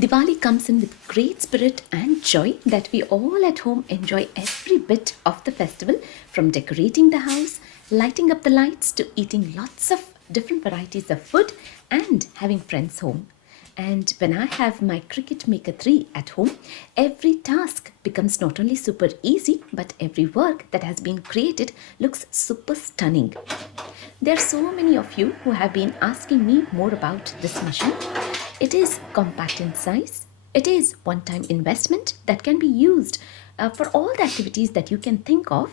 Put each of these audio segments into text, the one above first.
Diwali comes in with great spirit and joy that we all at home enjoy every bit of the festival, from decorating the house, lighting up the lights, to eating lots of different varieties of food and having friends home. And when I have my Cricut Maker 3 at home, every task becomes not only super easy, but every work that has been created looks super stunning. There are so many of you who have been asking me more about this machine. It is compact in size. It is one-time investment that can be used for all the activities that you can think of.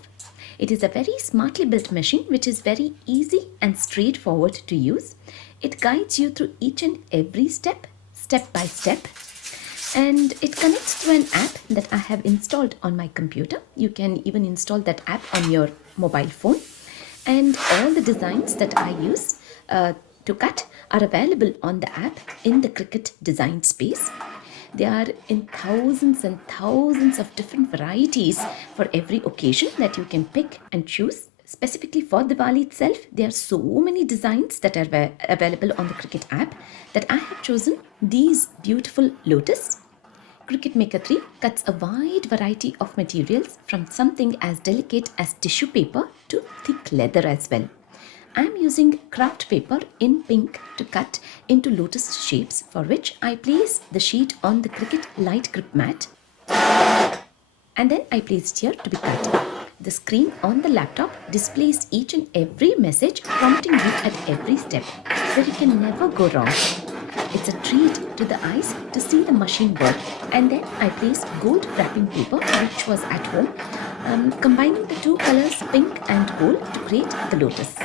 It is a very smartly built machine which is very easy and straightforward to use. It guides you through each and every step by step. And it connects to an app that I have installed on my computer. You can even install that app on your mobile phone. And all the designs that I use to cut are available on the app in the Cricut design space. They are in thousands and thousands of different varieties for every occasion that you can pick and choose. Specifically for Diwali itself, there are so many designs that are available on the Cricut app that I have chosen these beautiful lotus. Cricut Maker 3 cuts a wide variety of materials, from something as delicate as tissue paper to thick leather as well. I'm using craft paper in pink to cut into lotus shapes, for which I place the sheet on the Cricut light grip mat and then I place it here to be cut. The screen on the laptop displays each and every message, prompting you at every step, so you can never go wrong. It's a treat to the eyes to see the machine work. And then I place gold wrapping paper, which was at home, combining the two colors pink and gold to create the lotus.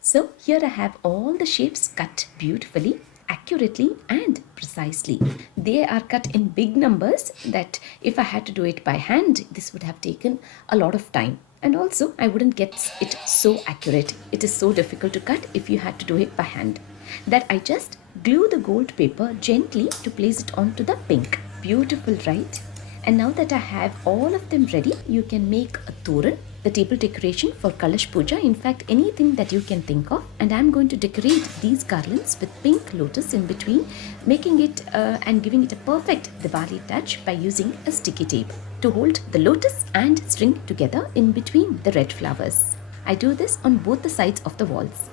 So here I have all the shapes cut beautifully, accurately and precisely. They are cut in big numbers that if I had to do it by hand, this would have taken a lot of time. And also I wouldn't get it so accurate. It is so difficult to cut if you had to do it by hand, that I just glue the gold paper gently to place it onto the pink. Beautiful, right? And now that I have all of them ready, you can make a toran, the table decoration for Kalash Puja, in fact anything that you can think of. And I'm going to decorate these garlands with pink lotus in between, making it and giving it a perfect Diwali touch by using a sticky tape to hold the lotus and string together in between the red flowers. I do this on both the sides of the walls.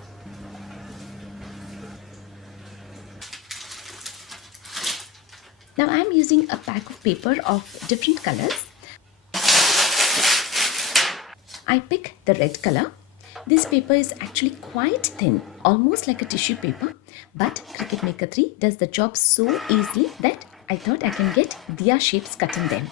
Now I'm using a pack of paper of different colors. I pick the red color. This paper is actually quite thin, almost like a tissue paper, but Cricut Maker 3 does the job so easily that I thought I can get diya shapes cut in them.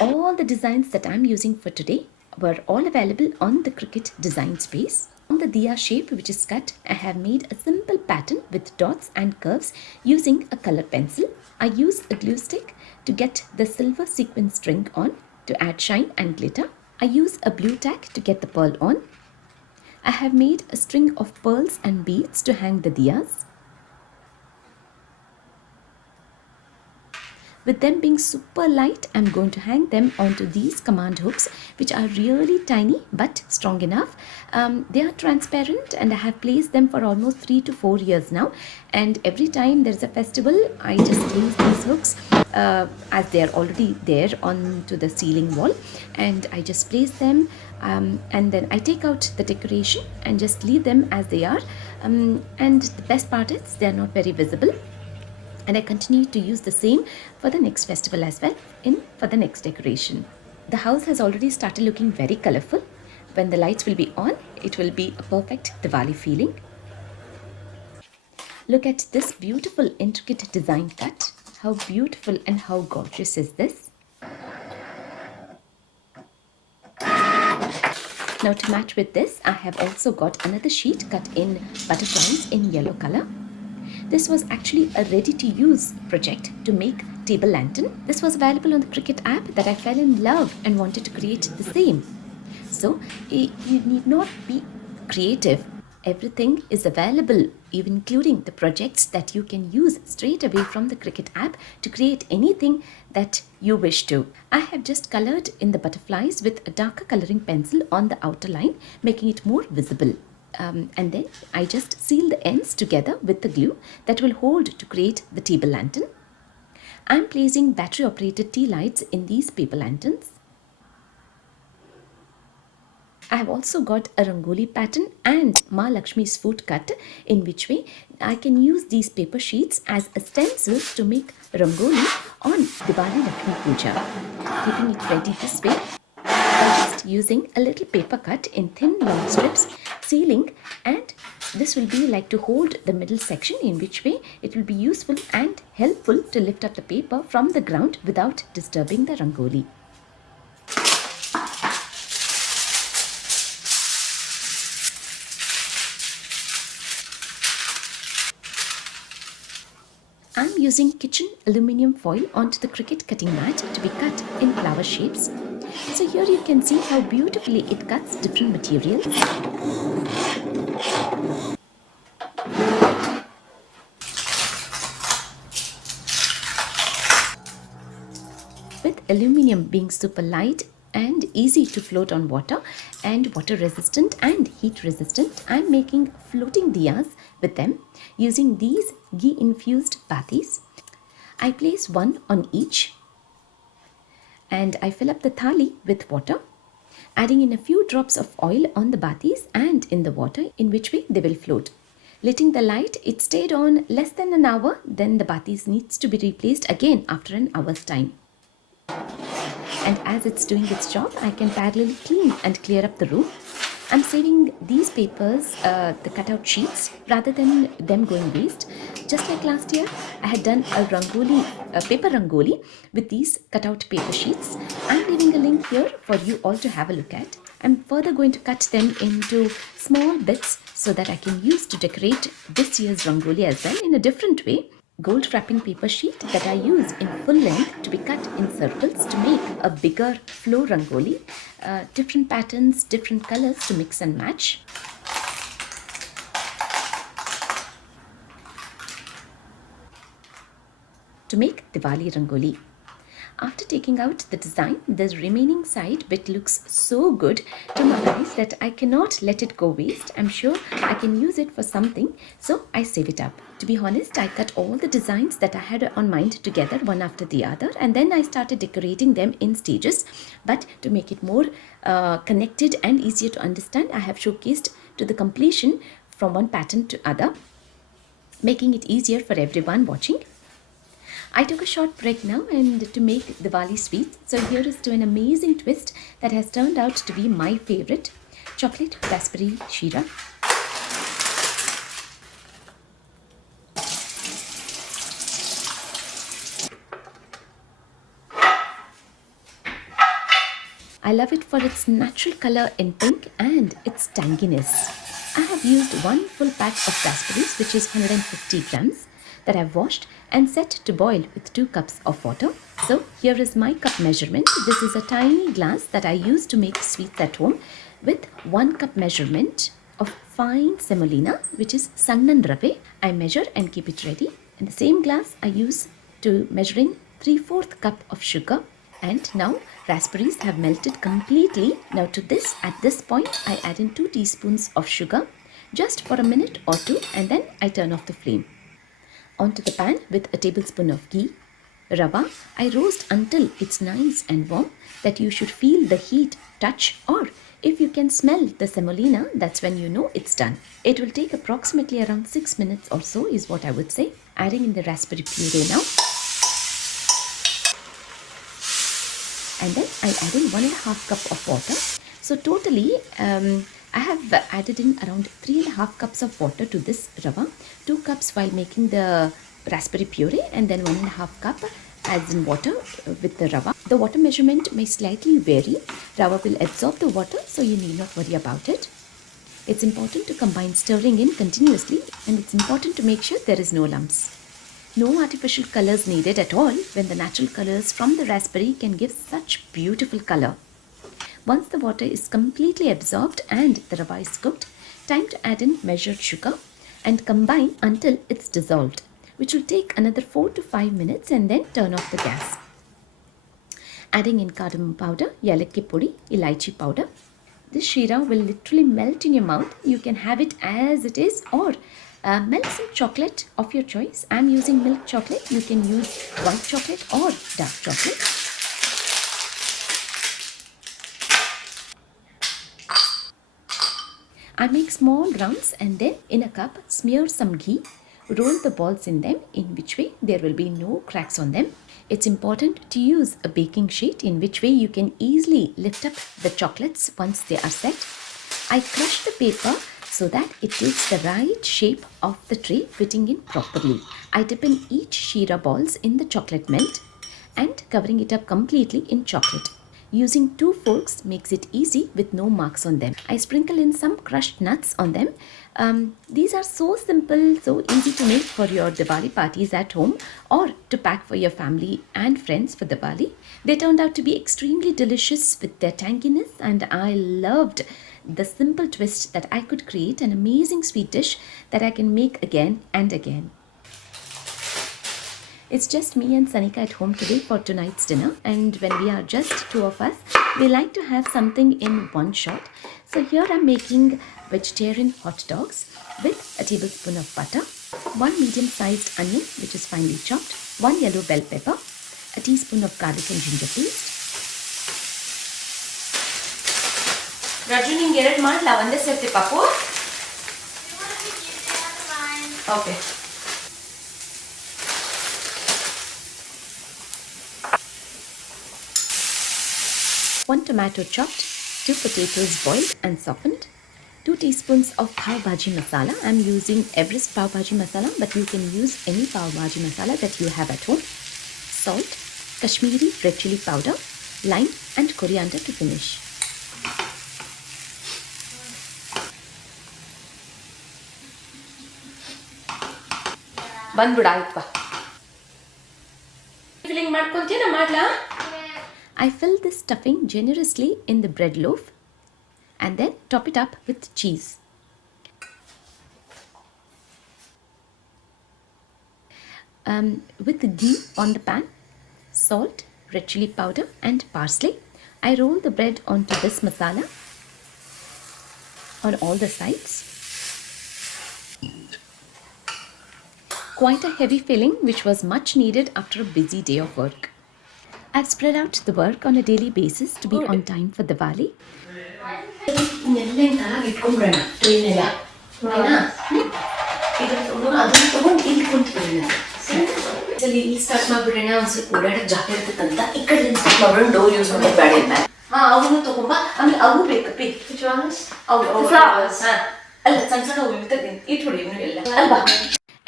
All the designs that I'm using for today were all available on the Cricut design space. On the diya shape which is cut, I have made a simple pattern with dots and curves using a color pencil. I use a glue stick to get the silver sequin string on to add shine and glitter. I use a blue tack to get the pearl on. I have made a string of pearls and beads to hang the diyas. With them being super light, I'm going to hang them onto these command hooks, which are really tiny but strong enough. They are transparent and I have placed them for almost 3 to 4 years now. And every time there's a festival, I just place these hooks as they are already there onto the ceiling wall. And I just place them and then I take out the decoration and just leave them as they are. And the best part is they are not very visible. And I continue to use the same for the next festival as well, for the next decoration. The house has already started looking very colorful. When the lights will be on, it will be a perfect Diwali feeling. Look at this beautiful intricate design cut. How beautiful and how gorgeous is this? Now to match with this, I have also got another sheet cut in butterflies in yellow color. This was actually a ready-to-use project to make table lantern. This was available on the Cricut app that I fell in love and wanted to create the same. So you need not be creative Everything is available, even including the projects that you can use straight away from the Cricut app to create anything that you wish to. I have just colored in the butterflies with a darker coloring pencil on the outer line, making it more visible. And then I just seal the ends together with the glue that will hold to create the table lantern. I'm placing battery operated tea lights in these paper lanterns. I have also got a Rangoli pattern and Ma Lakshmi's food cut, in which way I can use these paper sheets as a stencils to make Rangoli on Diwali Lakshmi Puja. Keeping it ready this way by just using a little paper cut in thin long strips, sealing, and this will be like to hold the middle section, in which way it will be useful and helpful to lift up the paper from the ground without disturbing the Rangoli. I'm using kitchen aluminium foil onto the Cricut cutting mat to be cut in flower shapes. So here you can see how beautifully it cuts different materials. With aluminium being super light and easy to float on water and water resistant and heat resistant, I'm making floating diyas with them using these ghee infused batis. I place one on each and I fill up the thali with water, adding in a few drops of oil on the batis and in the water, in which way they will float. Letting the light, it stayed on less than an hour, then the batis needs to be replaced again after an hour's time. And as it's doing its job, I can parallelly clean and clear up the room. I'm saving these papers, the cutout sheets, rather than them going waste. Just like last year, I had done a paper rangoli with these cutout paper sheets. I'm leaving a link here for you all to have a look at. I'm further going to cut them into small bits so that I can use to decorate this year's rangoli as well in a different way. Gold wrapping paper sheet that I use in full length to be cut in circles to make a bigger flow rangoli. Different patterns, different colors to mix and match. To make Diwali Rangoli. After taking out the design, the remaining side bit looks so good to my eyes that I cannot let it go waste. I'm sure I can use it for something, so I save it up. To be honest, I cut all the designs that I had on mind together one after the other, and then I started decorating them in stages. But to make it more connected and easier to understand, I have showcased to the completion from one pattern to other, making it easier for everyone watching. I took a short break now and to make Diwali Sweets. So here is to an amazing twist that has turned out to be my favorite, chocolate raspberry sheera. I love it for its natural color in pink and its tanginess. I have used one full pack of raspberries, which is 150 grams, that I've washed and set to boil with 2 cups of water. So here is my cup measurement. This is a tiny glass that I use to make sweets at home, with 1 cup measurement of fine semolina, which is sannan rave. I measure and keep it ready. In the same glass I use to measuring 3/4 cup of sugar. And now raspberries have melted completely. Now to this, at this point, I add in 2 teaspoons of sugar just for a minute or two, and then I turn off the flame. Onto the pan with a tablespoon of ghee. Rava, I roast until it's nice and warm, that you should feel the heat touch, or if you can smell the semolina, that's when you know it's done. It will take approximately around 6 minutes or so is what I would say. Adding in the raspberry puree now. And then I add in 1.5 cup of water. So totally, I have added in around 3.5 cups of water to this rava. 2 cups while making the raspberry puree, and then 1.5 cup adds in water with the rava. The water measurement may slightly vary. Rava will absorb the water, so you need not worry about it. It's important to combine stirring in continuously, and it's important to make sure there is no lumps. No artificial colors needed at all when the natural colors from the raspberry can give such beautiful color. Once the water is completely absorbed and the rava is cooked, Time to add in measured sugar and combine until it's dissolved, which will take another 4 to 5 minutes, and then turn off the gas. Adding in cardamom powder, yalakki podi, elaichi powder. This sheera will literally melt in your mouth. You can have it as it is, or melt some chocolate of your choice. I'm using milk chocolate. You can use white chocolate or dark chocolate. I make small rounds and then in a cup smear some ghee, roll the balls in them, in which way there will be no cracks on them. It's important to use a baking sheet, in which way you can easily lift up the chocolates once they are set. I crush the paper so that it takes the right shape of the tray, fitting in properly. I dip in each sheera balls in the chocolate melt and covering it up completely in chocolate. Using 2 forks makes it easy with no marks on them. I sprinkle in some crushed nuts on them. These are so simple, so easy to make for your Diwali parties at home, or to pack for your family and friends for Diwali. They turned out to be extremely delicious with their tanginess, and I loved the simple twist that I could create an amazing sweet dish that I can make again and again. It's just me and Sanika at home today for tonight's dinner, and when we are just 2 of us, we like to have something in one shot. So here I'm making vegetarian hot dogs with a tablespoon of butter, 1 medium-sized onion which is finely chopped, 1 yellow bell pepper, a teaspoon of garlic and ginger paste. Raju, ninge ಎರಡು ಮಾಡಲ ಒಂದೇ ಸರ್ತಿ ಪಾಪು? Okay. 1 tomato chopped, 2 potatoes boiled and softened, 2 teaspoons of pav bhaji masala. I'm using Everest pav bhaji masala, but you can use any pav bhaji masala that you have at home. Salt, Kashmiri red chili powder, lime and coriander to finish. ಬಂದ್ಬಿಡಾಯ್ತವಾ. Filling ಮಾಡ್ಕೊಂತೀನ ಮಾಡ್ಲಾ? I fill this stuffing generously in the bread loaf and then top it up with cheese. With the ghee on the pan, salt, red chili powder and parsley, I roll the bread onto this masala on all the sides. Quite a heavy filling, which was much needed after a busy day of work. I've spread out the work on a daily basis to be on time for Diwali.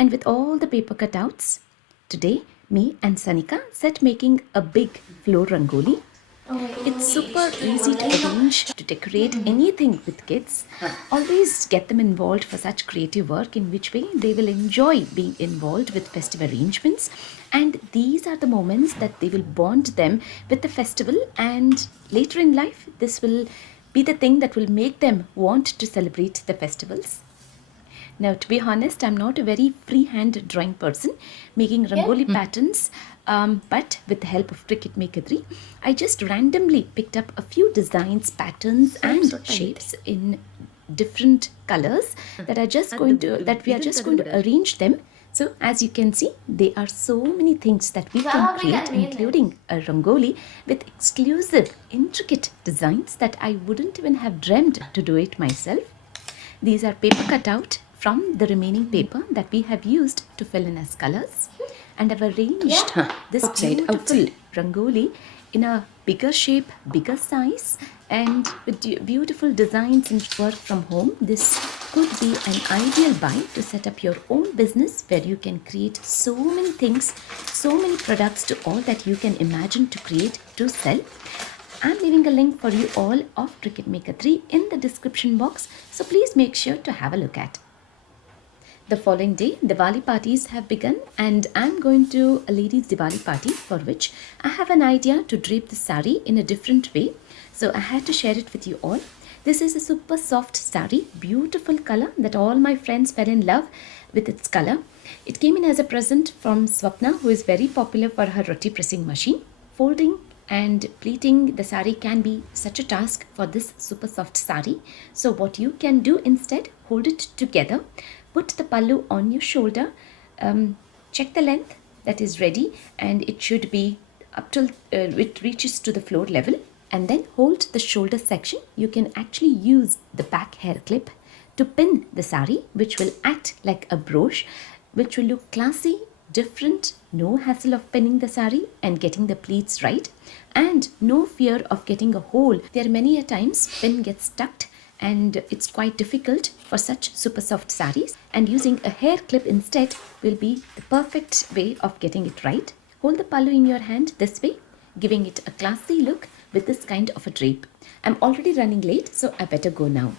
And with all the paper cutouts, today me and Sanika set making a big floor rangoli. It's super easy to arrange, to decorate anything with kids. Always get them involved for such creative work, in which way they will enjoy being involved with festive arrangements, and these are the moments that they will bond them with the festival, and later in life this will be the thing that will make them want to celebrate the festivals. Now, to be honest, I'm not a very freehand drawing person, making Rangoli patterns, but with the help of Cricut Maker 3, I just randomly picked up a few designs, patterns and shapes in different colors that we are just going to arrange them. So, as you can see, there are so many things that we can create, including a Rangoli with exclusive, intricate designs that I wouldn't even have dreamed to do it myself. These are paper cutout from the remaining paper that we have used to fill in as colors, and I've arranged this beautiful Rangoli in a bigger shape, bigger size, and with beautiful designs and work from home. This could be an ideal buy to set up your own business, where you can create so many things, so many products to all that you can imagine to create to sell. I'm leaving a link for you all of Cricut Maker 3 in the description box, so please make sure to have a look at. The following day, Diwali parties have begun, and I'm going to a ladies' Diwali party, for which I have an idea to drape the sari in a different way. So I had to share it with you all. This is a super soft sari, beautiful color that all my friends fell in love with its color. It came in as a present from Swapna, who is very popular for her roti pressing machine. Folding and pleating the sari can be such a task for this super soft sari. So what you can do instead, hold it together, put the pallu on your shoulder, check the length that is ready, and it should be up till it reaches to the floor level, and then hold the shoulder section. You can actually use the back hair clip to pin the sari, which will act like a brooch, which will look classy, different, no hassle of pinning the sari and getting the pleats right, and no fear of getting a hole. There are many a times pin gets stuck and it's quite difficult for such super soft saris, and using a hair clip instead will be the perfect way of getting it right. Hold the pallu in your hand this way, giving it a classy look with this kind of a drape. I'm already running late, so I better go now.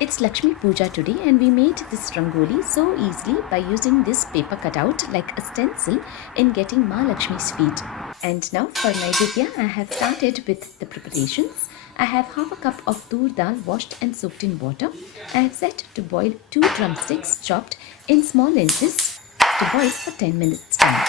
It's Lakshmi Puja today, and we made this Rangoli so easily by using this paper cutout like a stencil in getting Ma Lakshmi's feet. And now for my Vidya, I have started with the preparations. I have half a cup of tur dal washed and soaked in water. I have set to boil 2 drumsticks chopped in small inches to boil for 10 minutes time.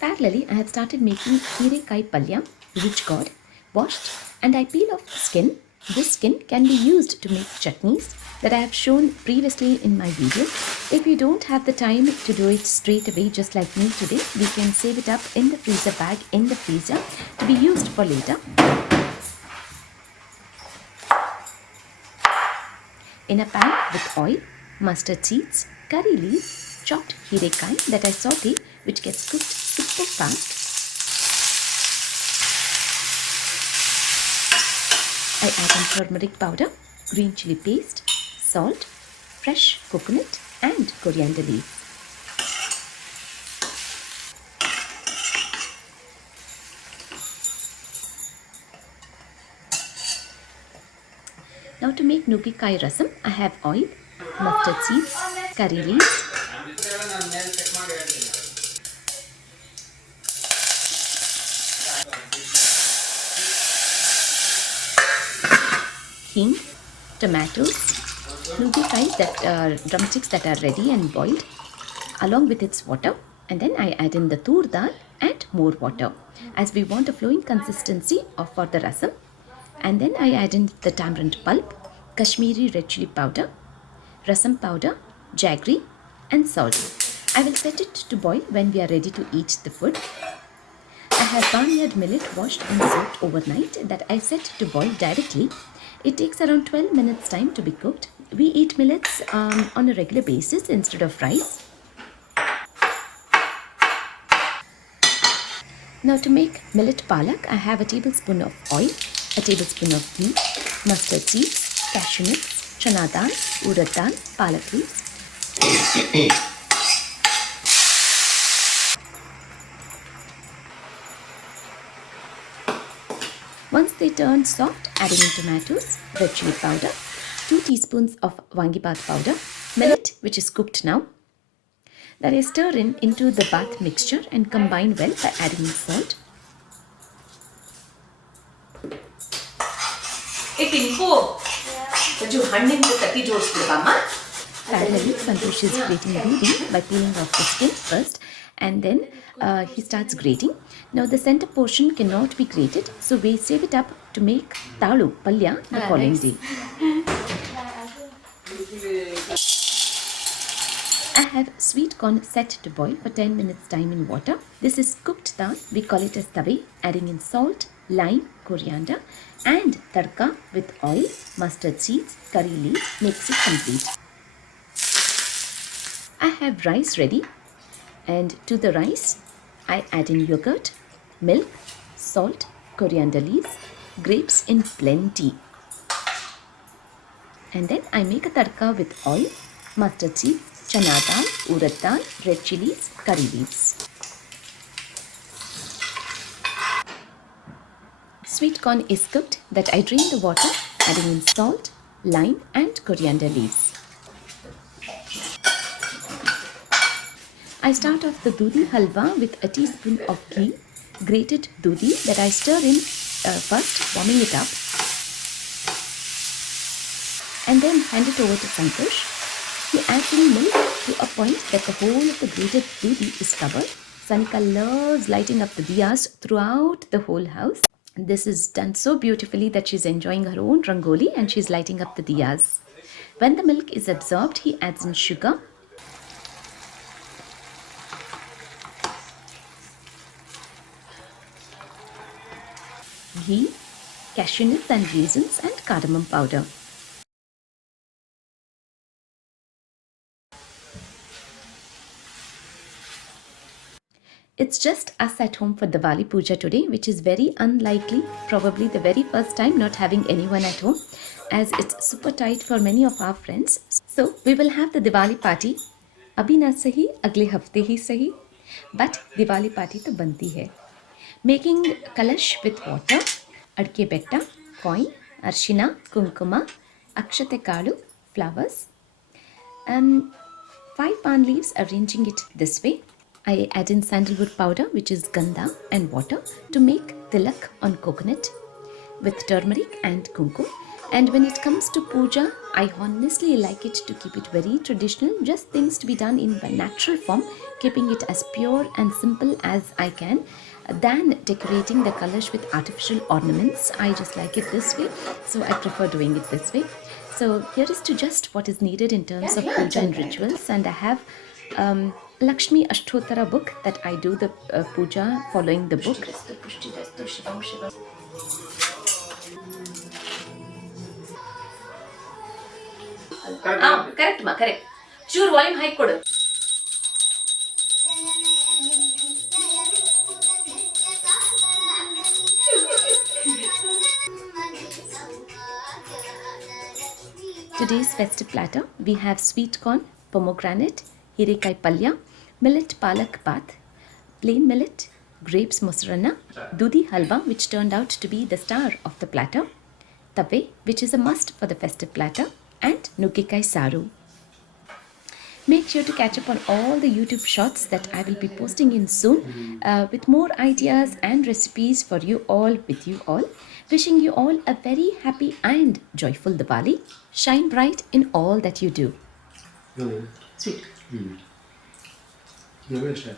Parallelly, I have started making hirekai palya, rich gourd, washed, and I peel off the skin. This skin can be used to make chutneys that I have shown previously in my video. If you don't have the time to do it straight away just like me today, we can save it up in the freezer bag in the freezer to be used for later. In a pan with oil, mustard seeds, curry leaves, chopped hirekai that I saute, which gets cooked super fast. I add in turmeric powder, green chili paste, salt, fresh coconut and coriander leaves. Now to make nugikai rasam, I have oil, mustard seeds, curry leaves, hing, tomatoes, nugikai that are drumsticks that are ready and boiled, along with its water, and then I add in the tur dal and more water as we want a flowing consistency for the rasam. And then I add in the tamarind pulp, Kashmiri red chili powder, rasam powder, jaggery and salt. I will set it to boil when we are ready to eat the food. I have barnyard millet washed and soaked overnight that I set to boil directly. It takes around 12 minutes time to be cooked. We eat millets on a regular basis instead of rice. Now to make millet palak, I have a tablespoon of oil, a tablespoon of ghee, mustard seeds, cashew nuts, chana dal, urad dal, palak leaves. Once they turn soft, adding in tomatoes, red chili powder, 2 teaspoons of wangibath powder, millet which is cooked now. Then I stir into the bath mixture and combine well by adding in salt. Parallelly, Santosh is grating Doodhi by peeling off the skin first, and then he starts grating. Now the center portion cannot be grated, so we save it up to make talu palya the following day. I have sweet corn set to boil for 10 minutes time in water. This is cooked dal, we call it as tawe, adding in salt, lime, coriander and tadka with oil, mustard seeds, curry leaves makes it complete. I have rice ready, and to the rice I add in yogurt, milk, salt, coriander leaves, grapes in plenty. And then I make a tadka with oil, mustard seeds, chana dal, urad dal, red chilies, curry leaves. Sweet corn is cooked that I drain the water, adding in salt, lime and coriander leaves. I start off the Doodhi halwa with a teaspoon of ghee, grated Doodhi that I stir in first, warming it up, and then hand it over to Santosh. He adds in milk to a point that the whole of the grated Doodhi is covered. Sanika loves lighting up the diyas throughout the whole house. This is done so beautifully that she's enjoying her own Rangoli and she's lighting up the diyas. When the milk is absorbed, he adds in sugar, ghee, cashew nuts and raisins, and cardamom powder. It's just us at home for Diwali Puja today, which is very unlikely, probably the very first time not having anyone at home, as it's super tight for many of our friends. So we will have the Diwali party. Abhi na sahi, agle hafte hi sahi, but Diwali party to banti hai. Making kalash with water, adke betta, coin, arshina, kunkuma, akshate kalu, flowers, and 5 pan leaves, arranging it this way. I add in sandalwood powder, which is ganda, and water to make tilak on coconut with turmeric and kumkum. And when it comes to puja, I honestly like it to keep it very traditional, just things to be done in the natural form, keeping it as pure and simple as I can, than decorating the kalash with artificial ornaments. I just like it this way, so I prefer doing it this way. So here is to just what is needed in terms of puja and rituals, and I have Lakshmi Ashtotara book that I do the puja following the book. Correct ma, correct. Sure, volume high kodu. Today's festive platter, we have sweet corn, pomegranate, hirekai palya, millet palak bath, plain millet, grapes mozzarella, dudi halwa, which turned out to be the star of the platter, tave, which is a must for the festive platter, and nukikai saru. Make sure to catch up on all the YouTube shorts that I will be posting in soon with more ideas and recipes for you all, with you all. Wishing you all a very happy and joyful Diwali. Shine bright in all that you do. Sweet. You're very shy.